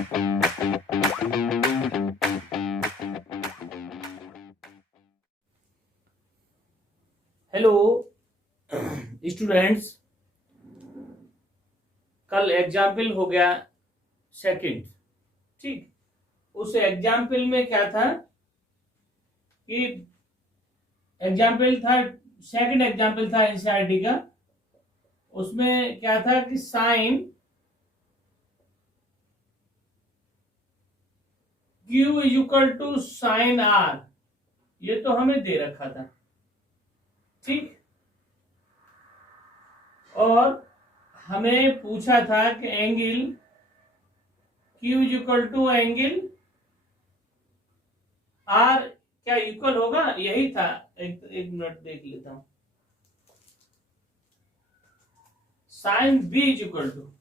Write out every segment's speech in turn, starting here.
Hello students, कल example हो गया सेकंड। ठीक, उस एग्जाम्पल में क्या था कि एग्जाम्पल था, सेकंड एग्जाम्पल था एनसीईआरटी का। उसमें क्या था कि sine Q equal to sine R, ये तो हमें दे रखा था। ठीक, और हमें पूछा था कि angle Q equal to angle R क्या इक्वल होगा, यही था। एक मिनट देख लेता हूं। साइन B इक्वल टू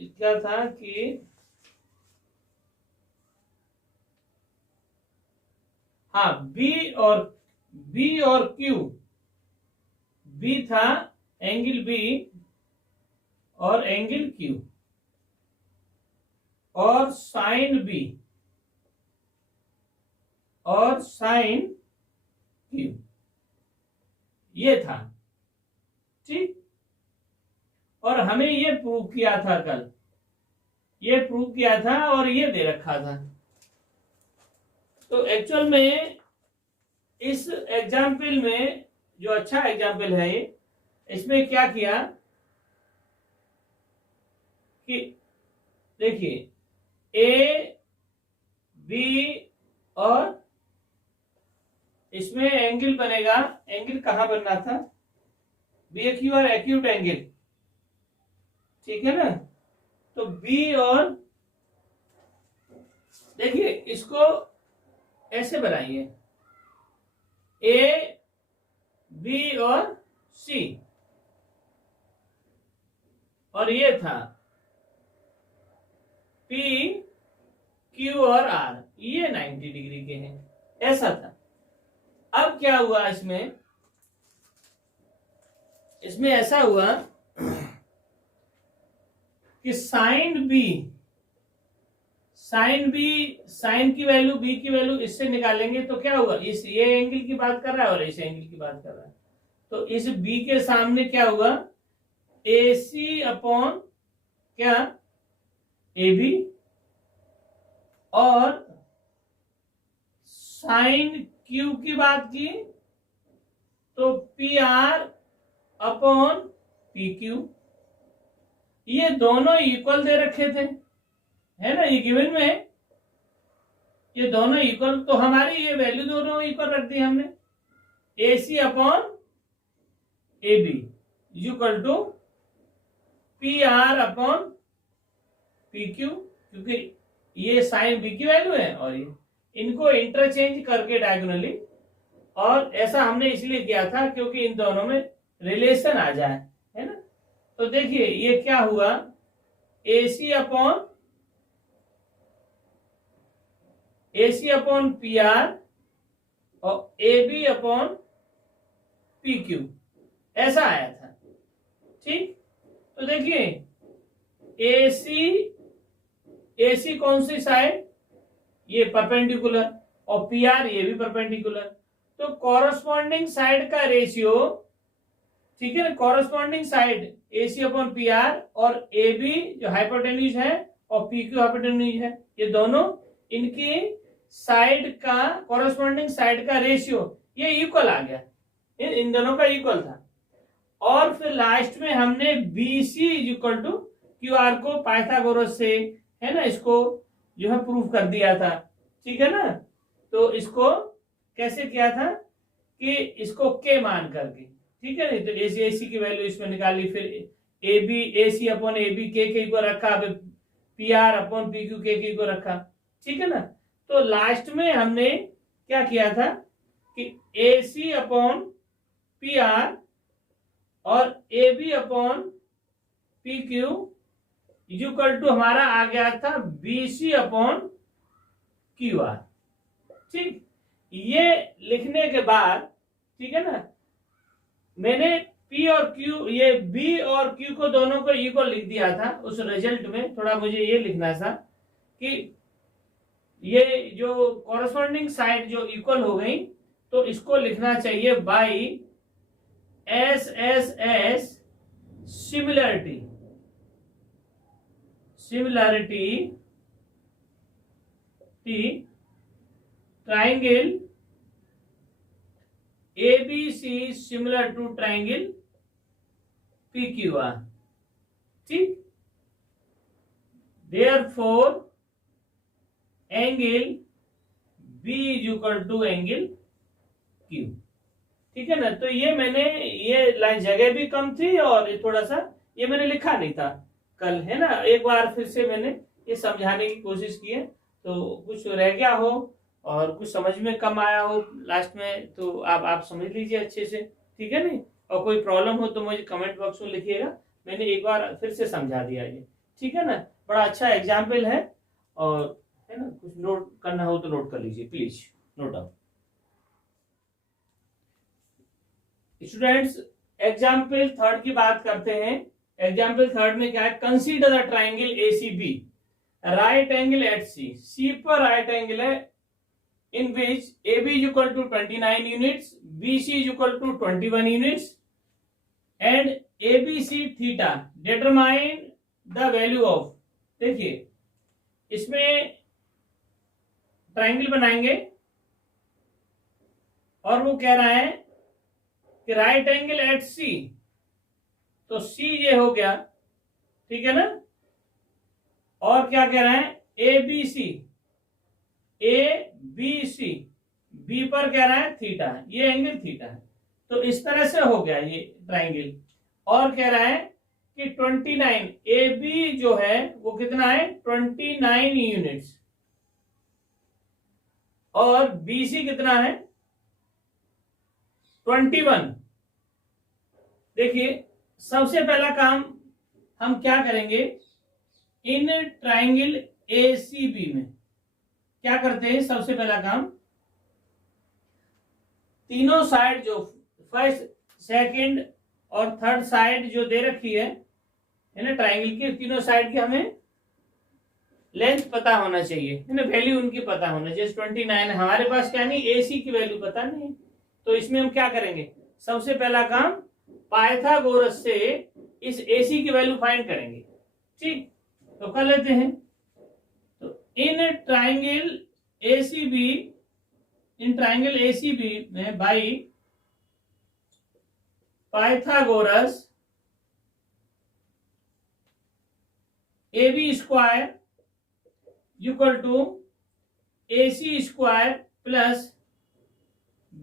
क्या था कि हाँ, B और Q, B था एंगल B और एंगल Q, और साइन B और साइन Q, ये था। ठीक, और हमें ये प्रूव किया था कल, ये प्रूव किया था और ये दे रखा था। तो एक्चुअल में इस एग्जाम्पल में, जो अच्छा एग्जाम्पल है, इसमें क्या किया कि देखिए ए बी, और इसमें एंगल बनेगा, एंगल कहां बनना था, बी क्यू और एक्यूट एंगल। ठीक है ना, तो बी और देखिए इसको ऐसे बनाइए, ए बी और सी, और ये था पी क्यू और आर, ये 90 डिग्री के हैं, ऐसा था। अब क्या हुआ इसमें ऐसा हुआ कि साइन की वैल्यू, बी की वैल्यू इससे निकालेंगे तो क्या हुआ, इस ये एंगल की बात कर रहा है और इस एंगल की बात कर रहा है, तो इस बी के सामने क्या हुआ, AC अपॉन क्या, AB, और साइन Q की बात की तो PR अपॉन PQ, ये दोनों इक्वल दे रखे थे, है ना, ये गिवन में ये दोनों इक्वल, तो हमारी ये वैल्यू दोनों इक्वल रख दी हमने, AC upon AB equal to PR upon PQ, क्योंकि ये साइन B की वैल्यू है और ये, इनको इंटरचेंज करके डायगोनली, और ऐसा हमने इसलिए किया था क्योंकि इन दोनों में रिलेशन आ जाए, है ना। तो देखिए ये क्या हुआ, AC अपॉन PR और AB अपॉन PQ, ऐसा आया था। ठीक, तो देखिए AC कौन सी साइड, ये परपेंडिकुलर, और PR ये भी परपेंडिकुलर, तो कॉरस्पॉन्डिंग साइड का रेशियो, ठीक है ना, corresponding side AC upon PR और AB जो हाइपोटेन्यूज है और PQ हाइपोटेन्यूज है, ये दोनों इनकी साइड का, कॉरस्पॉन्डिंग साइड का रेशियो ये इक्वल आ गया, इन दोनों का इक्वल था। और फिर लास्ट में हमने BC इक्वल टू QR को पाइथागोरस से, है ना, इसको जो है प्रूफ कर दिया था। ठीक है ना, तो इसको कैसे किया था कि इसको के मान करके, ठीक है ना, तो AC की वैल्यू इसमें निकाली, फिर AC अपॉन AB के को रखा, PR अपॉन PQ के को रखा। ठीक है ना, तो लास्ट में हमने क्या किया था कि AC अपॉन PR और AB upon PQ equal to हमारा आ गया था BC अपॉन QR। ठीक, ये लिखने के बाद, ठीक है ना, मैंने P और Q, ये B और Q को दोनों को इक्वल लिख दिया था उस रिजल्ट में। थोड़ा मुझे ये लिखना था कि ये जो कॉरस्पॉन्डिंग साइड जो इक्वल हो गई, तो इसको लिखना चाहिए by S S S similarity, similarity triangle ABC similar to triangle PQR, ठीक। Therefore angle B is equal to angle Q, ठीक है ना। तो ये मैंने, ये लाइन जगह भी कम थी और ये थोड़ा सा ये मैंने लिखा नहीं था कल, है ना। एक बार फिर से मैंने ये समझाने की कोशिश की है, तो कुछ रह गया हो और कुछ समझ में कम आया हो लास्ट में, तो आप समझ लीजिए अच्छे से, ठीक है नहीं। और कोई प्रॉब्लम हो तो मुझे कमेंट बॉक्स में लिखिएगा, मैंने एक बार फिर से समझा दिया ये, ठीक है ना। बड़ा अच्छा एग्जाम्पल है, और है ना, कुछ नोट करना हो तो नोट कर लीजिए please, note down. Students, example third की बात करते हैं। एग्जाम्पल थर्ड में क्या है, consider the triangle ACB, right angle at C पर राइट एंगल है, in which AB is equal to 29 units, BC is equal to 21 units, and ABC theta determine the value of। देखिए इसमें triangle बनाएंगे और वो कह रहा है कि राइट एंगल एट C, तो C ये हो गया, ठीक है ना। और क्या कह रहा है, ABC, ABC, B पर कह रहा है थीटा, ये एंगल थीटा है। तो इस तरह से हो गया ये ट्राइंगल। और कह रहा है कि 29, AB जो है वो कितना है, 29 यूनिट्स, और BC कितना है, 21। देखिए सबसे पहला काम हम क्या करेंगे, इन ट्राइंगल ACB में क्या करते हैं, सबसे पहला काम, तीनों साइड जो फर्स्ट सेकंड और थर्ड साइड जो दे रखी है ना ट्राइंगल की, तीनों साइड की हमें लेंथ पता होना चाहिए, है ना, वैल्यू उनकी पता होना चाहिए। 29 हमारे पास क्या नहीं, AC की वैल्यू पता नहीं, तो इसमें हम क्या करेंगे, सबसे पहला काम पाइथागोरस से इस AC की वैल्यू फाइंड करेंगे, ठीक। तो कर लेते हैं। इन ट्राइंगल ACB में by Pythagoras AB square equal to AC square plus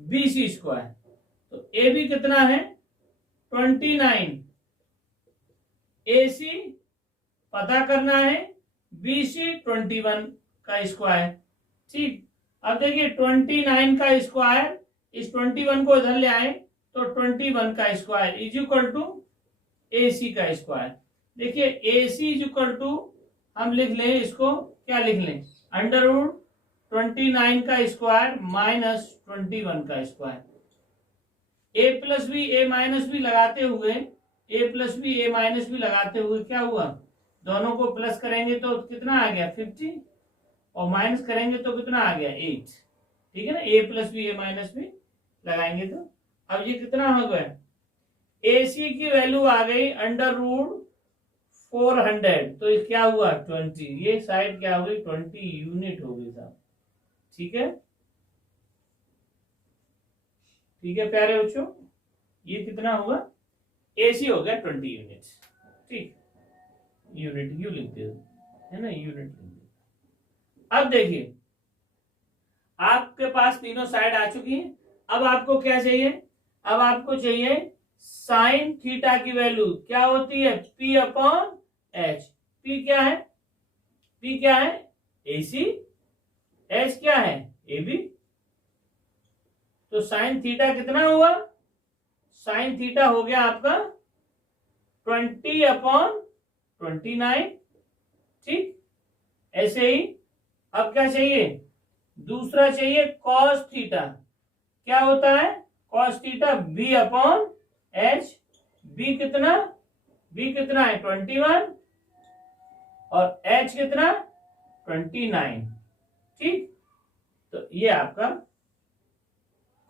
BC square. तो AB कितना है, 29, AC पता करना है, BC 21 का स्क्वायर, ठीक। अब देखिए 29 का स्क्वायर, इस 21 को इधर ले आए तो 21 का square is equal to AC का स्क्वायर। देखिए AC इज इक्वल टू, हम लिख लें इसको, क्या लिख लें, अंडर रूट 29 का स्क्वायर माइनस 21 का square. A plus B A minus B लगाते हुए, A plus B A minus B लगाते हुए क्या हुआ, दोनों को प्लस करेंगे तो कितना आ गया 50, और माइनस करेंगे तो कितना आ गया 8, ठीक है ना। A plus B A minus B लगाएंगे तो अब ये कितना हो गया, AC की वैल्यू आ गई अंडर रूट 400, तो ये क्या हुआ 20, ये साइड क्या हो गई 20 यूनिट हो गई साहब, ठीक है। ठीक है प्यारे बच्चों, ये कितना होगा, AC हो गया 20 यूनिट, ठीक। यूनिट यू लिखते हो, है ना, यूनिट लिखते हो। अब देखिए आपके पास तीनों साइड आ चुकी है। अब आपको क्या चाहिए, अब आपको चाहिए साइन थीटा की वैल्यू क्या होती है, P अपॉन H। P क्या है, P क्या है AC, H क्या है AB। तो साइन थीटा कितना हुआ, साइन थीटा हो गया आपका 20 अपॉन 29, ठीक। ऐसे ही अब क्या चाहिए, दूसरा चाहिए कॉस थीटा, क्या होता है cos theta B upon H, B कितना, बी कितना है 21 और एच कितना 29। ठीक, तो ये आपका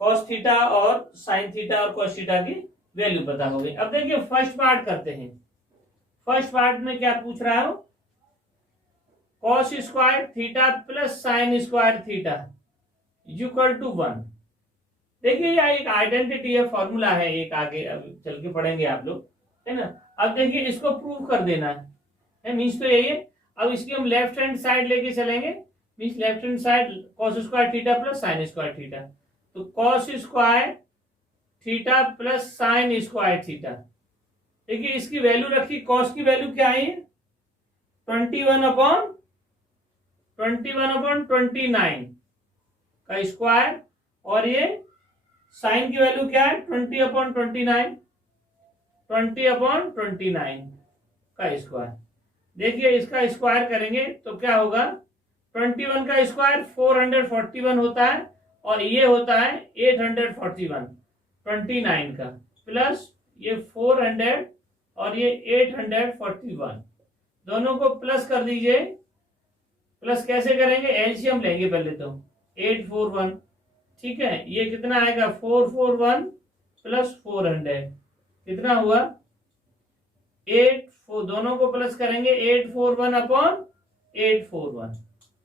कॉस थीटा और साइन थीटा और कॉस थीटा की वैल्यू पता हो गई। अब देखिए फर्स्ट पार्ट करते हैं। फर्स्ट पार्ट में क्या पूछ रहा है, cos square theta plus sine square theta equal to 1। देखिए यह एक आइडेंटिटी है, फॉर्मूला है एक, आगे अब चल के पढ़ेंगे आप लोग, है ना। अब देखिए इसको प्रूव कर देना है, मीन्स तो यही है। अब इसकी हम लेफ्ट हैंड साइड लेके चलेंगे, means left hand side cos square theta plus sine square theta. तो cos square theta plus sine square theta, देखिए इसकी वैल्यू रखी, कॉस की वैल्यू क्या है 21/29 का स्क्वायर, और ये साइन की वैल्यू क्या है 20/29 का स्क्वायर। देखिए इसका स्क्वायर करेंगे तो क्या होगा, 21 का स्क्वायर 441 होता है, और ये होता है 841 29 का, प्लस ये 400 और ये 841, दोनों को प्लस कर दीजिए। प्लस कैसे करेंगे, एलसीएम लेंगे पहले तो 841, ठीक है। ये कितना आएगा 441 प्लस 400 कितना हुआ 8, दोनों को प्लस करेंगे 841/841,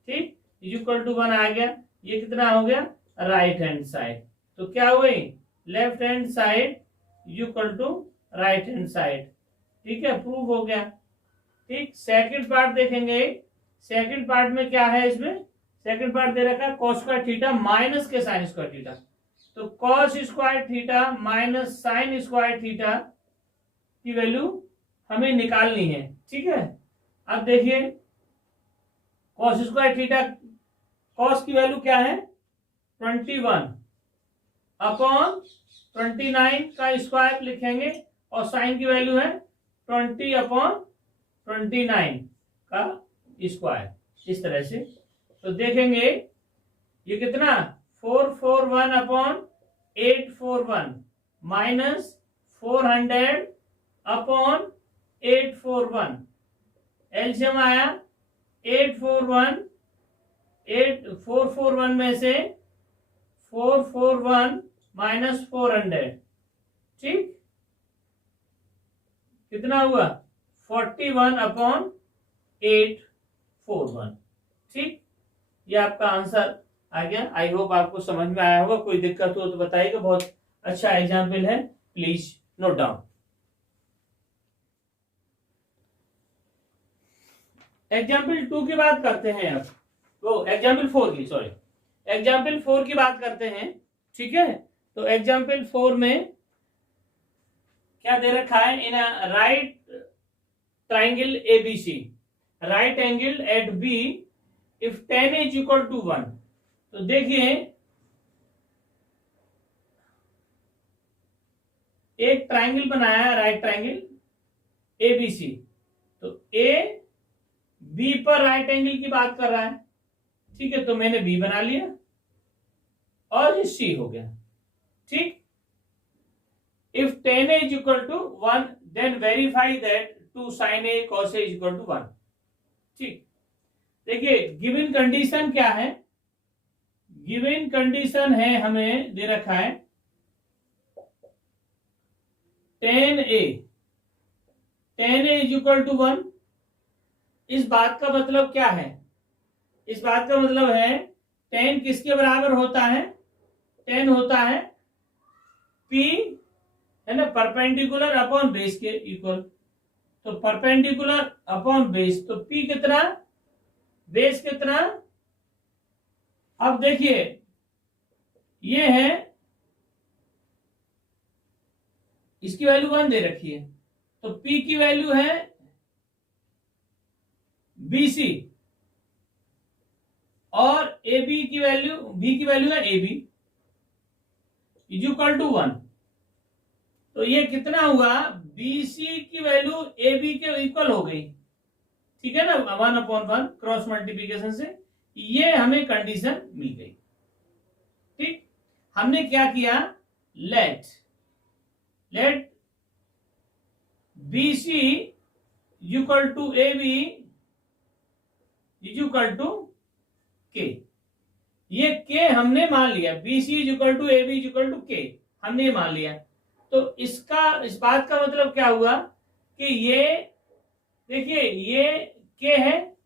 ठीक, इक्वल टू 1 आ गया। ये कितना हो गया राइट हैंड साइड, तो क्या हुई left hand side equal to right hand side, ठीक है, प्रूव हो गया। ठीक, सेकंड पार्ट देखेंगे। सेकंड पार्ट में क्या है, इसमें सेकंड पार्ट दे रखा है कॉस स्क्वायर थीटा माइनस के साइन स्क्वायर थीटा। तो cos square theta minus sine square theta की वैल्यू हमें निकालनी है, ठीक है। अब देखिए कॉस स्क्वायर थीटा, कॉस की वैल्यू क्या है 21/29 का स्क्वायर लिखेंगे, और साइन की वैल्यू है 20/29 का स्क्वायर, इस तरह से। तो देखेंगे ये कितना 441/841 माइनस 400/841, एलसीएम आया 441 में से 441 माइनस 400, ठीक, कितना हुआ 41/841, ठीक। ये आपका आंसर आ गया। आई होप आपको समझ में आया होगा। कोई दिक्कत हो तो बताइएगा। बहुत अच्छा एग्जाम्पल है, प्लीज नोट डाउन। एग्जाम्पल 2 की बात करते हैं अब, वो एग्जाम्पल 4 की, सॉरी एग्जाम्पल 4 की बात करते हैं, ठीक है। तो एग्जाम्पल 4 में क्या दे रखा है, in right triangle ABC, right angle at B if tan is equal to 1। तो देखिए एक ट्राइंगल बनाया है, राइट ट्राइंगल एबीसी। तो ए बी पर राइट एंगल की बात कर रहा है, ठीक है। तो मैंने बी बना लिया और ये सी हो गया, ठीक। If tan a is equal to 1 then verify that 2 sin a cos a is equal to 1, ठीक। देखिए गिवन कंडीशन क्या है, गिवन कंडीशन है हमें दे रखा है tan a is equal to 1। इस बात का मतलब क्या है, इस बात का मतलब है tan किसके बराबर होता है, tan होता है p, है ना, परपेंडिकुलर अपॉन बेस के इक्वल। तो परपेंडिकुलर अपॉन बेस, तो p कितना, बेस कितना। अब देखिए ये है, इसकी वैल्यू 1 दे रखी है, तो p की वैल्यू है BC और AB की वैल्यू, B की वैल्यू है AB इक्वल टू 1। तो ये कितना हुआ, BC की वैल्यू AB के इक्वल हो गई, ठीक है ना, 1/1 क्रॉस मल्टीप्लीकेशन से ये हमें कंडीशन मिल गई, ठीक। हमने क्या किया, let BC equal to AB equal to K। ये K हमने मान लिया, BC equal to AB equal to K हमने मान लिया। तो इस बात का मतलब क्या हुआ कि ये देखिए ये K है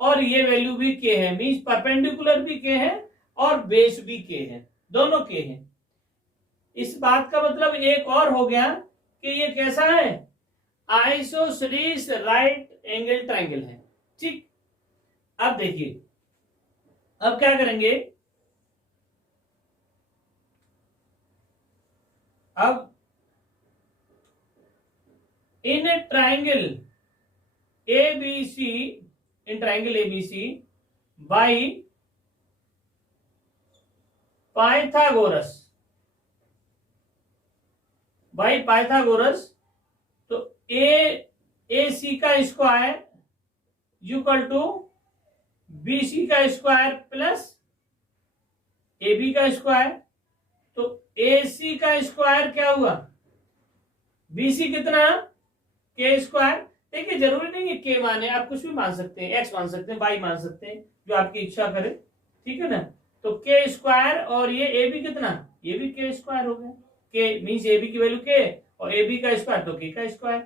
और ये वैल्यू भी K है, मींस परपेंडिकुलर भी K है और बेस भी K है, दोनों K है। इस बात का मतलब एक और हो गया कि ये कैसा है, आइसोसेलेस राइट एंगल ट्रायंगल है। ठीक, अब देखिए अब क्या करेंगे, अब in triangle ABC, in triangle ABC by Pythagoras, तो AC का स्क्वायर इक्वल टू BC का स्क्वायर प्लस AB का स्क्वायर। तो AC का स्क्वायर क्या हुआ, BC कितना, K स्क्वायर। देखिए जरूरी नहीं है K माने, आप कुछ भी मान सकते हैं, X मान सकते हैं, Y मान सकते हैं, जो आपकी इच्छा करे, ठीक है ना। तो K स्क्वायर और ये AB कितना, ये भी K स्क्वायर हो गया। K मीन्स AB की वैल्यू K और AB का स्क्वायर तो K का स्क्वायर,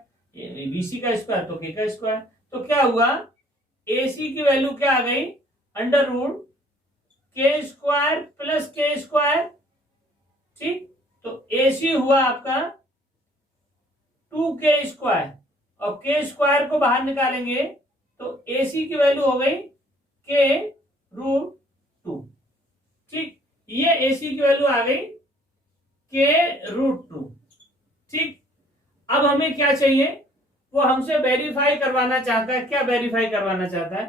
BC का स्क्वायर तो K का स्क्वायर। तो क्या हुआ, AC की वैल्यू क्या आ गई, under root K square plus K square. ठीक, तो AC हुआ आपका 2K स्क्वायर और K स्क्वायर को बाहर निकालेंगे तो AC की वैल्यू हो गई K रूट 2। ठीक, ये AC की वैल्यू आ गई K रूट 2। ठीक, अब हमें क्या चाहिए, वो हमसे वेरीफाई करवाना चाहता है। क्या वेरीफाई करवाना चाहता है,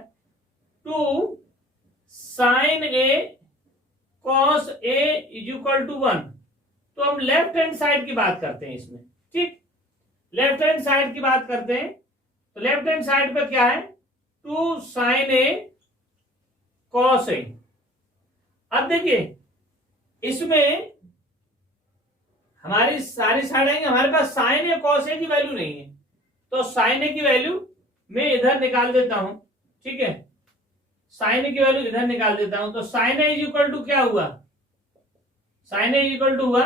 2 sin A cos A equal to 1। तो हम लेफ्ट हैंड साइड की बात करते हैं इसमें। ठीक, लेफ्ट हैंड साइड की बात करते हैं, तो लेफ्ट हैंड साइड पे क्या है, 2 sin A cos A। अब देखिए इसमें हमारी सारी साइड आएंगे, हमारे पास sin A cos A की वैल्यू नहीं है, तो sin A की वैल्यू मैं इधर निकाल देता हूं। ठीक है, sin A की वैल्यू इधर निकाल देता हूं। तो sin A इक्वल टू क्या हुआ, sin A इक्वल टू हुआ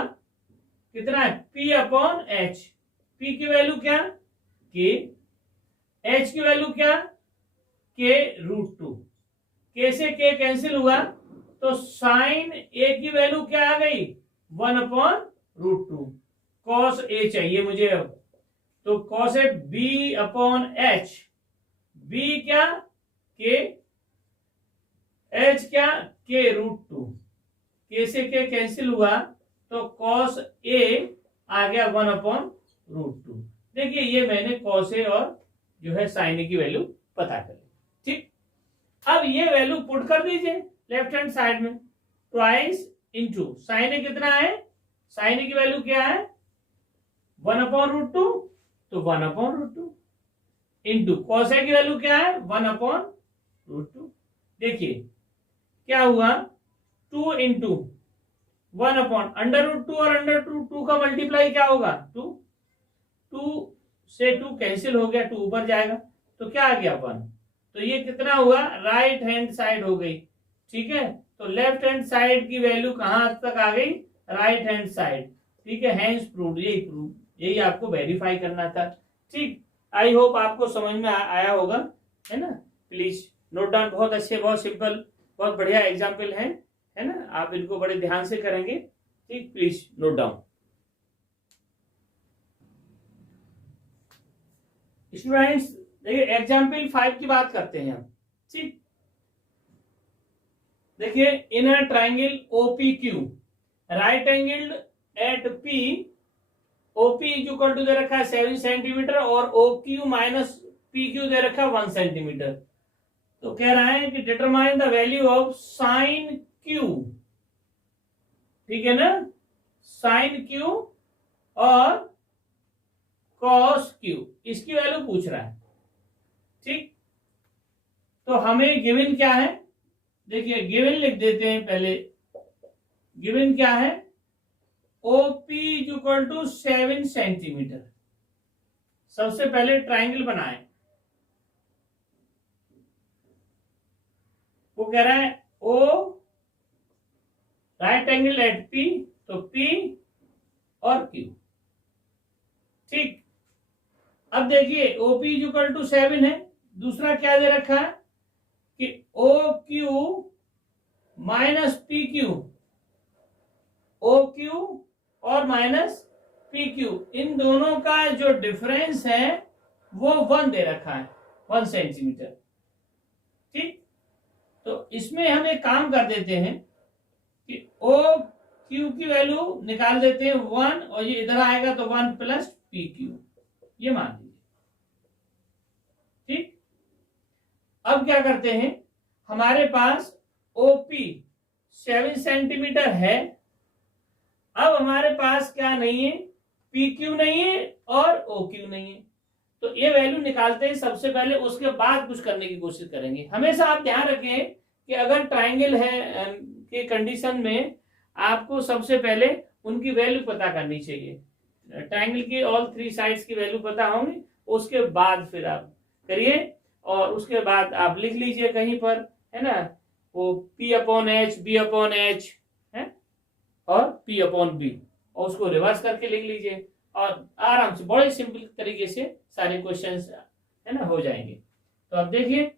कितना है, P अपॉन H। P की वैल्यू क्या, K, H की वैल्यू क्या, K रूट 2। K से K कैंसिल हुआ तो साइन A की वैल्यू क्या आ गई, 1 अपॉन रूट 2। कॉस A चाहिए मुझे अब, तो cos A B upon H। B क्या, K, H क्या, K रूट 2। K से K कैंसिल हुआ तो कॉस A आ गया 1 अपॉन रूट 2। देखिए ये मैंने कॉस A और जो है साइन A की वैल्यू पता कर ली। ठीक, अब ये वैल्यू पुट कर दीजिए लेफ्ट हैंड साइड में, ट्वाइस इंटू साइन A कितना है, साइन A की वैल्यू क्या है 1 अपॉन रूट 2, तो 1 upon root 2 into cos A की वैल्यू क्या है 1 अपॉन रूट 2। देखिए क्या हुआ, 2 इंटू 1 अपॉन अंडर रूट 2 और अंडर रूट 2 का मल्टीप्लाई क्या होगा 2, 2 से 2 कैंसिल हो गया, 2 ऊपर जाएगा तो क्या आ गया 1। तो ये कितना हुआ, राइट हैंड साइड हो गई। ठीक है, तो लेफ्ट हैंड साइड की वैल्यू कहां तक आ गई, राइट हैंड साइड। ठीक है, हैंस प्रूव्ड, यही आपको वेरीफाई करना था। ठीक, आई होप आपको समझ में आया होगा, है ना। प्लीज नोट डाउन, बहुत अच्छे, बहुत सिंपल, बहुत बढ़िया एग्जाम्पल है ना, आप इनको बड़े ध्यान से करेंगे। ठीक, प्लीज नोट डाउन। स्टूडेंट्स देखिए एग्जाम्पल 5 की बात करते हैं हम। ठीक, देखिए in a triangle OPQ, right angle at P, OP equal to दे रखा है 7 सेंटीमीटर और OQ माइनस PQ दे रखा है 1 सेंटीमीटर। तो कह रहा है कि determine the value of sine Q। ठीक है ना, साइन Q और कॉस Q, इसकी वैल्यू पूछ रहा है। ठीक, तो हमें गिवन क्या है, देखिए गिवन लिख देते हैं पहले। गिवन क्या है, OP इक्वल टू 7 सेंटीमीटर, सबसे पहले ट्राइंगल बनाएं। वो कह रहा है ओ राइट एंगल एट पी, तो पी और क्यू। ठीक, अब देखिए ओपी इज इक्वल टू 7 है। दूसरा क्या दे रखा है कि O Q minus P Q, O Q और माइनस पी क्यू, इन दोनों का जो डिफरेंस है वो 1 दे रखा है, 1 सेंटीमीटर। ठीक, तो इसमें हम एक काम कर देते हैं कि ओ क्यू की वैल्यू निकाल देते हैं 1, और ये इधर आएगा तो 1 प्लस पी क्यू, ये मान लीजिए। ठीक, अब क्या करते हैं, हमारे पास ओपी 7 सेंटीमीटर है। अब हमारे पास क्या नहीं है, पी क्यू नहीं है और ओ क्यू नहीं है, तो ये वैल्यू निकालते हैं सबसे पहले, उसके बाद कुछ करने की कोशिश करेंगे। हमेशा आप ध्यान रखें कि अगर ट्राइंगल है के कंडीशन में आपको सबसे पहले उनकी वैल्यू पता करनी चाहिए। ट्राइंगल की ऑल 3 साइड्स की वैल्यू पता होंगी, उसके बाद फिर आप करिए, और उसके बाद आप लिख लीजिए कहीं पर, है ना, वो P upon H, B upon H है, और P अपॉन बी, और उसको रिवर्स करके लिख लीजिए, और आराम से बड़े सिंपल तरीके से सारे क्वेश्चंस है ना हो जाएंगे। तो अब देखिए,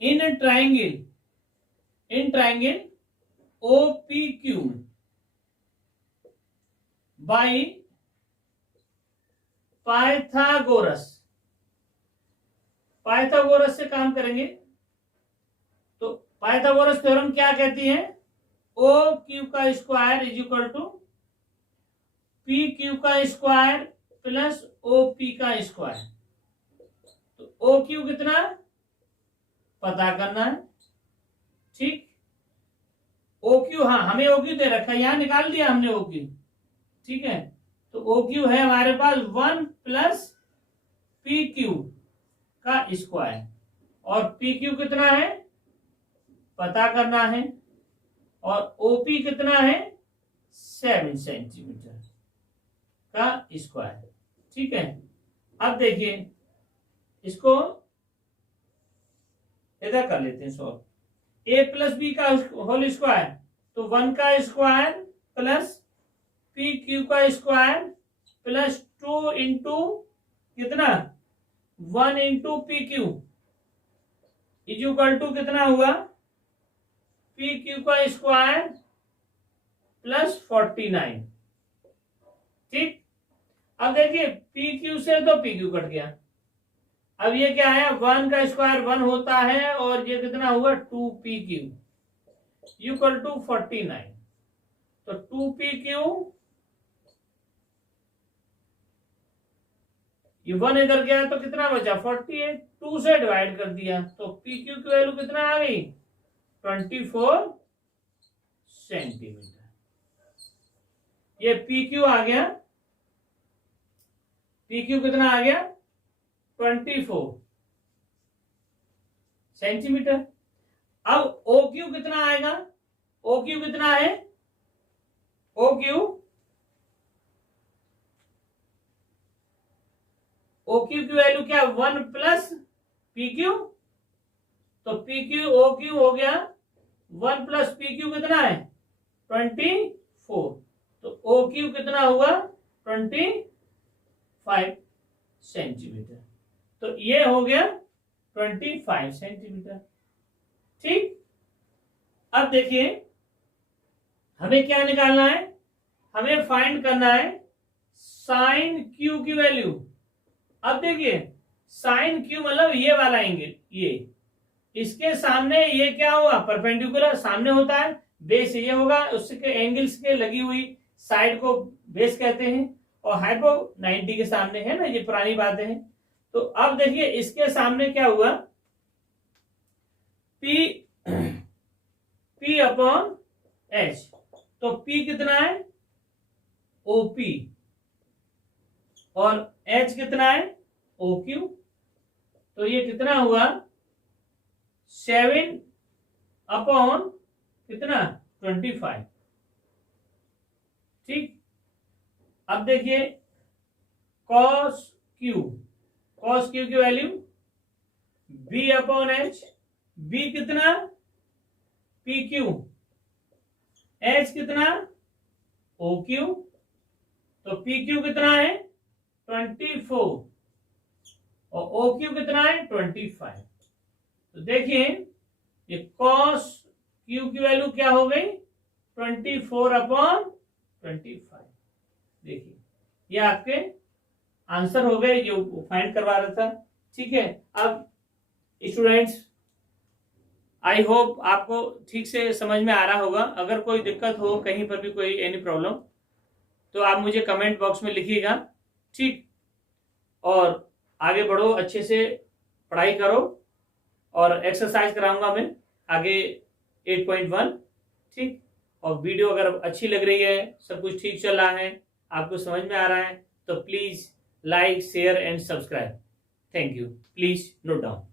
in triangle OPQ by Pythagoras से काम करेंगे। तो पाइथागोरस थ्योरम क्या कहती है, ओ क्यू का square is equal to P Q का स्क्वायर प्लस ओ पी का स्क्वायर। तो ओ क्यू कितना पता करना है। ठीक, ओ क्यू, हाँ हमें ओ क्यू दे रखा है, यहां निकाल दिया हमने ओ क्यू। ठीक है, तो ओ क्यू है हमारे पास 1 प्लस पी क्यू का स्क्वायर, और पी क्यू कितना है पता करना है, और ओपी कितना है 7 सेंटीमीटर का स्क्वायर। ठीक है, अब देखिए इसको इधर कर लेते हैं सॉल्व। ए प्लस बी का होल स्क्वायर, तो 1 का स्क्वायर प्लस पी क्यू का स्क्वायर प्लस 2 इंटू कितना 1 into P Q is equal to कितना हुआ पी क्यू का स्क्वायर प्लस 49। ठीक, अब देखिए पी क्यू से तो पी क्यू कट गया, अब ये क्या है 1 का स्क्वायर 1 होता है, और ये कितना हुआ 2 पी क्यू इक्वल टू 49। तो 2 पी क्यू, ये 1 इधर गया तो कितना बचा 48, 2 से डिवाइड कर दिया, तो पी क्यू की वैल्यू कितना आ गई 24 सेंटीमीटर। ये पी क्यू आ गया, पी क्यू कितना आ गया 24 सेंटीमीटर। अब ओ क्यू कितना आएगा, ओ क्यू कितना है, ओ क्यू की वैल्यू क्या 1 प्लस पी क्यू, तो पी क्यू ओ क्यू हो गया 1 प्लस पी क्यू कितना है 24, तो ओ क्यू कितना हुआ 25 सेंटीमीटर। तो ये हो गया 25 सेंटीमीटर। ठीक, अब देखिए हमें क्या निकालना है, हमें फाइंड करना है साइन क्यू की वैल्यू। अब देखिए साइन क्यू मतलब ये वाला एंगल, ये इसके सामने ये क्या हुआ परपेंडिकुलर सामने होता है, बेस ये होगा, उसके एंगल्स के लगी हुई साइड को बेस कहते हैं, और हाइपो 90 के सामने है ना, ये पुरानी बातें हैं। तो अब देखिए इसके सामने क्या हुआ P अपॉन एच, तो P कितना है OP, और H कितना है OQ, तो ये कितना हुआ 7 अपॉन कितना 25। ठीक, अब देखिए cos क्यू, कॉस क्यू की value B upon H, B कितना पी क्यू, एच कितना ओ क्यू, तो पी क्यू कितना है 24 और ओ क्यू कितना है 25। तो देखिए ये कॉस क्यू की वैल्यू क्या हो गई 24 अपॉन 25। देखिए ये आपके आंसर हो गए जो फाइंड करवा रहा था। ठीक है, अब स्टूडेंट्स आई होप आपको ठीक से समझ में आ रहा होगा। अगर कोई दिक्कत हो कहीं पर भी कोई एनी प्रॉब्लम तो आप मुझे कमेंट बॉक्स में लिखिएगा। ठीक, और आगे बढ़ो, अच्छे से पढ़ाई करो और एक्सरसाइज कराऊंगा मैं आगे 8.1। ठीक, और वीडियो अगर अच्छी लग रही है, सब कुछ ठीक चल रहा है, आपको समझ में आ रहा है तो please like share and subscribe. Thank you, please note down.